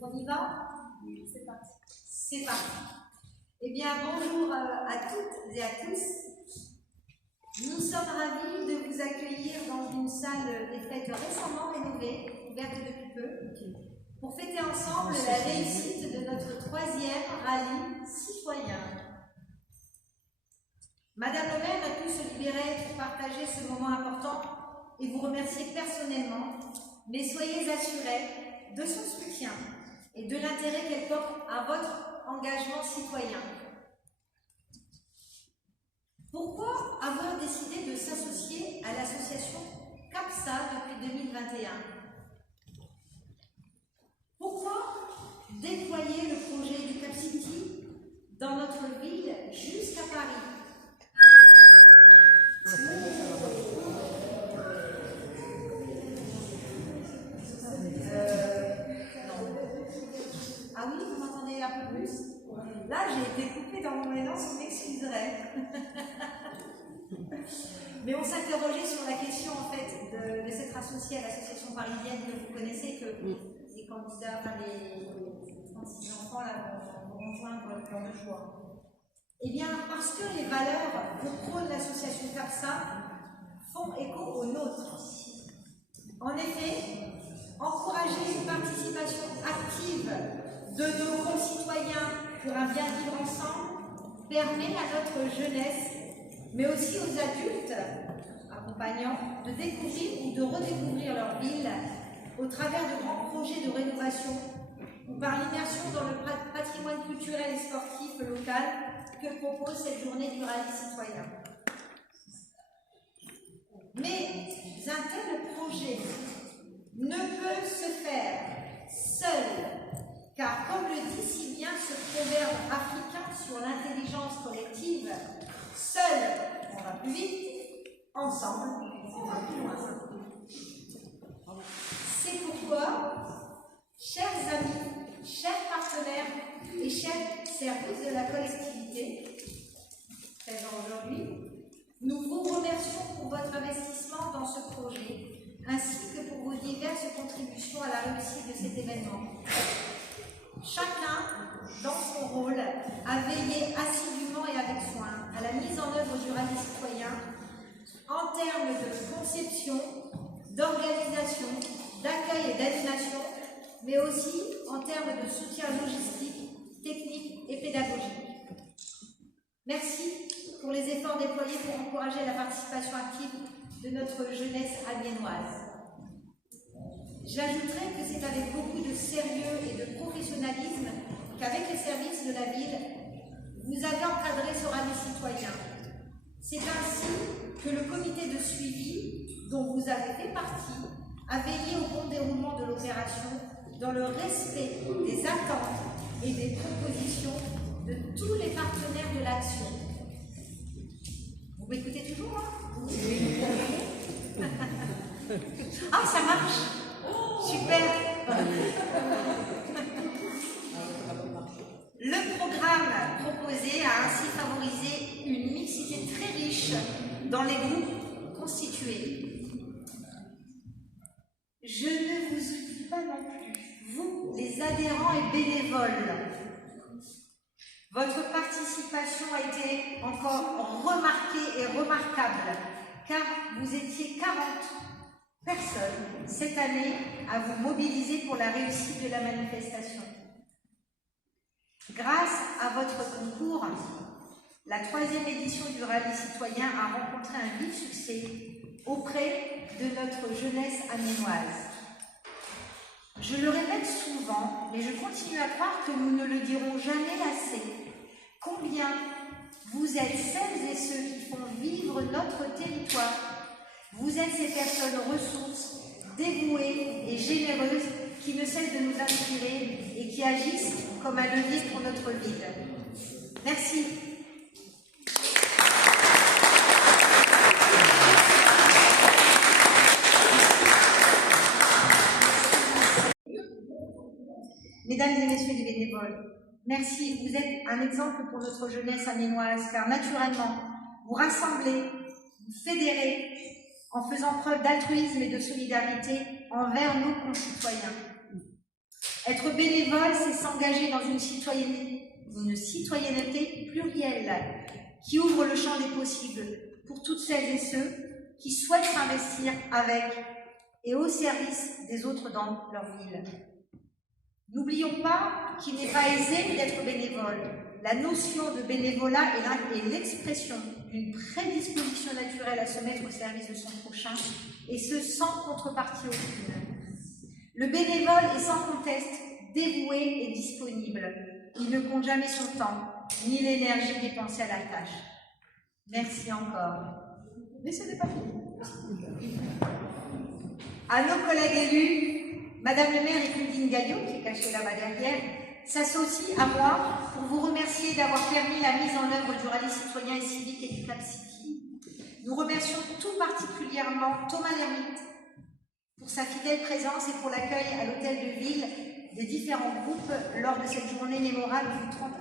On y va? C'est parti. C'est parti. Eh bien, bonjour à toutes et à tous. Nous sommes ravis de vous accueillir dans une salle des fêtes récemment rénovée, ouverte depuis peu, pour fêter ensemble la réussite de notre 3e rallye citoyen. Madame le maire a pu se libérer pour partager ce moment important et vous remercier personnellement, mais soyez assurés de son soutien et de l'intérêt qu'elle porte à votre engagement citoyen. Pourquoi avoir décidé de s'associer à l'association CAPSA depuis 2021? Pourquoi déployer le projet du Cap City dans notre ville jusqu'à Paris? Ah oui, vous m'entendez un peu plus? Là, j'ai été coupée dans mon élan, vous m'excuserez. Mais on s'interrogeait sur la question en fait de s'être associé à l'association parisienne que vous connaissez, que les candidats, enfin les 36 enfants là, vont rejoindre dans 2 jours. Eh bien, parce que les valeurs que prône l'association CAPSA font écho aux nôtres. En effet, encourager une participation active de nos concitoyens pour un bien vivre ensemble permet à notre jeunesse, mais aussi aux adultes accompagnants, de découvrir ou de redécouvrir leur ville au travers de grands projets de rénovation ou par l'immersion dans le patrimoine culturel et sportif local que propose cette journée du rallye citoyen. Mais un tel projet ne peut se faire seul, car comme le dit si bien ce proverbe africain sur l'intelligence collective, seul on va plus vite, ensemble on va plus loin. C'est pourquoi, chers amis, chers partenaires et chers services de la collectivité présents aujourd'hui, nous vous remercions pour votre investissement dans ce projet, ainsi que pour vos diverses contributions à la réussite de cet événement. Chacun, dans son rôle, a veillé assidûment et avec soin à la mise en œuvre du rallye citoyen en termes de conception, d'organisation, d'accueil et d'animation, mais aussi en termes de soutien logistique, technique et pédagogique. Merci pour les efforts déployés pour encourager la participation active de notre jeunesse amiénoise. J'ajouterai que c'est avec beaucoup de sérieux et de professionnalisme qu'avec les services de la ville, vous avez encadré ce rallye citoyen. C'est ainsi que le comité de suivi, dont vous avez fait partie, a veillé au bon déroulement de l'opération dans le respect des attentes et des propositions de tous les partenaires de l'action. Vous m'écoutez toujours, hein? Oui. Ah, ça marche! Super! Le programme proposé a ainsi favorisé une mixité très riche dans les groupes constitués. Je ne vous oublie pas non plus, vous, les adhérents et bénévoles. Votre participation a été encore remarquée et remarquable, car vous étiez 40 personnes cette année à vous mobiliser pour la réussite de la manifestation. Grâce à votre concours, la 3e édition du rallye citoyen a rencontré un vif succès auprès de notre jeunesse amiénoise. Je le répète souvent, mais je continue à croire que nous ne le dirons jamais assez. Combien vous êtes celles et ceux qui font vivre notre territoire. Vous êtes ces personnes ressources, dévouées et généreuses qui ne cessent de nous inspirer et qui agissent comme un levier pour notre ville. Merci. Mesdames et messieurs les bénévoles, merci. Vous êtes un exemple pour notre jeunesse amiénoise, car naturellement, vous rassemblez, vous fédérez, en faisant preuve d'altruisme et de solidarité envers nos concitoyens. Être bénévole, c'est s'engager dans une citoyenneté plurielle qui ouvre le champ des possibles pour toutes celles et ceux qui souhaitent s'investir avec et au service des autres dans leur ville. N'oublions pas qu'il n'est pas aisé d'être bénévole. La notion de bénévolat est l'expression d'une prédisposition naturelle à se mettre au service de son prochain, et ce sans contrepartie aucune. Le bénévole est sans conteste dévoué et disponible. Il ne compte jamais son temps, ni l'énergie dépensée à la tâche. Merci encore. Mais ce n'est pas fini. À nos collègues élus, Madame le maire et Claudine Galliot, qui est cachée là-bas derrière, s'associe à moi pour vous remercier d'avoir permis la mise en œuvre du rallye citoyen et civique et du Cap City. Nous remercions tout particulièrement Thomas Lermite pour sa fidèle présence et pour l'accueil à l'hôtel de ville des différents groupes lors de cette journée mémorable du 30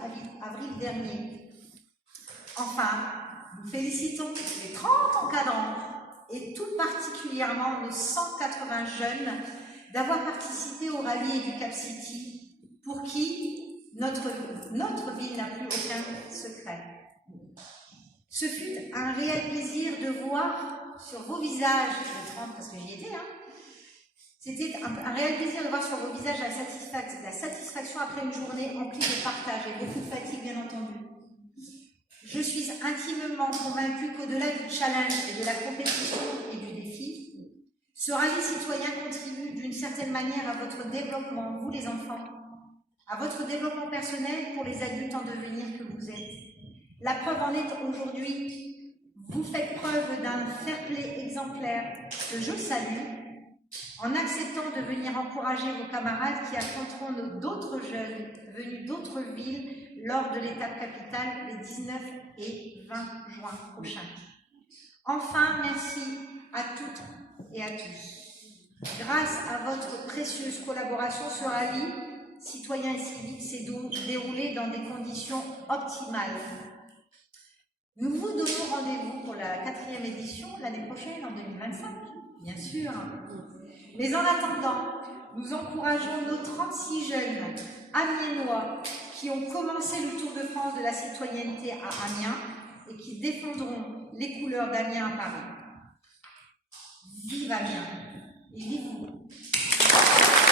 avril dernier. Enfin, nous félicitons les 30 encadrants et tout particulièrement nos 180 jeunes d'avoir participé au rallye et du Cap City, pour qui notre ville n'a plus aucun secret. Ce fut un réel plaisir de voir sur vos visages, les 30 parce que j'y étais, c'était un réel plaisir de voir sur vos visages la satisfaction après une journée emplie de partage et beaucoup de fatigue bien entendu. Je suis intimement convaincue qu'au-delà du challenge et de la compétition et du défi, ce rallye citoyen contribue d'une certaine manière à votre développement, vous les enfants, à votre développement personnel pour les adultes en devenir que vous êtes. La preuve en est aujourd'hui, vous faites preuve d'un fair-play exemplaire que je salue, en acceptant de venir encourager vos camarades qui affronteront d'autres jeunes venus d'autres villes lors de l'étape capitale les 19 et 20 juin prochains. Enfin, merci à toutes et à tous. Grâce à votre précieuse collaboration, ce rallye citoyen et civique s'est déroulé dans des conditions optimales. Nous vous donnons rendez-vous pour la 4e édition l'année prochaine, en 2025, bien sûr. Mais en attendant, nous encourageons nos 36 jeunes amiénois qui ont commencé le Tour de France de la citoyenneté à Amiens et qui défendront les couleurs d'Amiens à Paris. Vive Amiens et vive vous!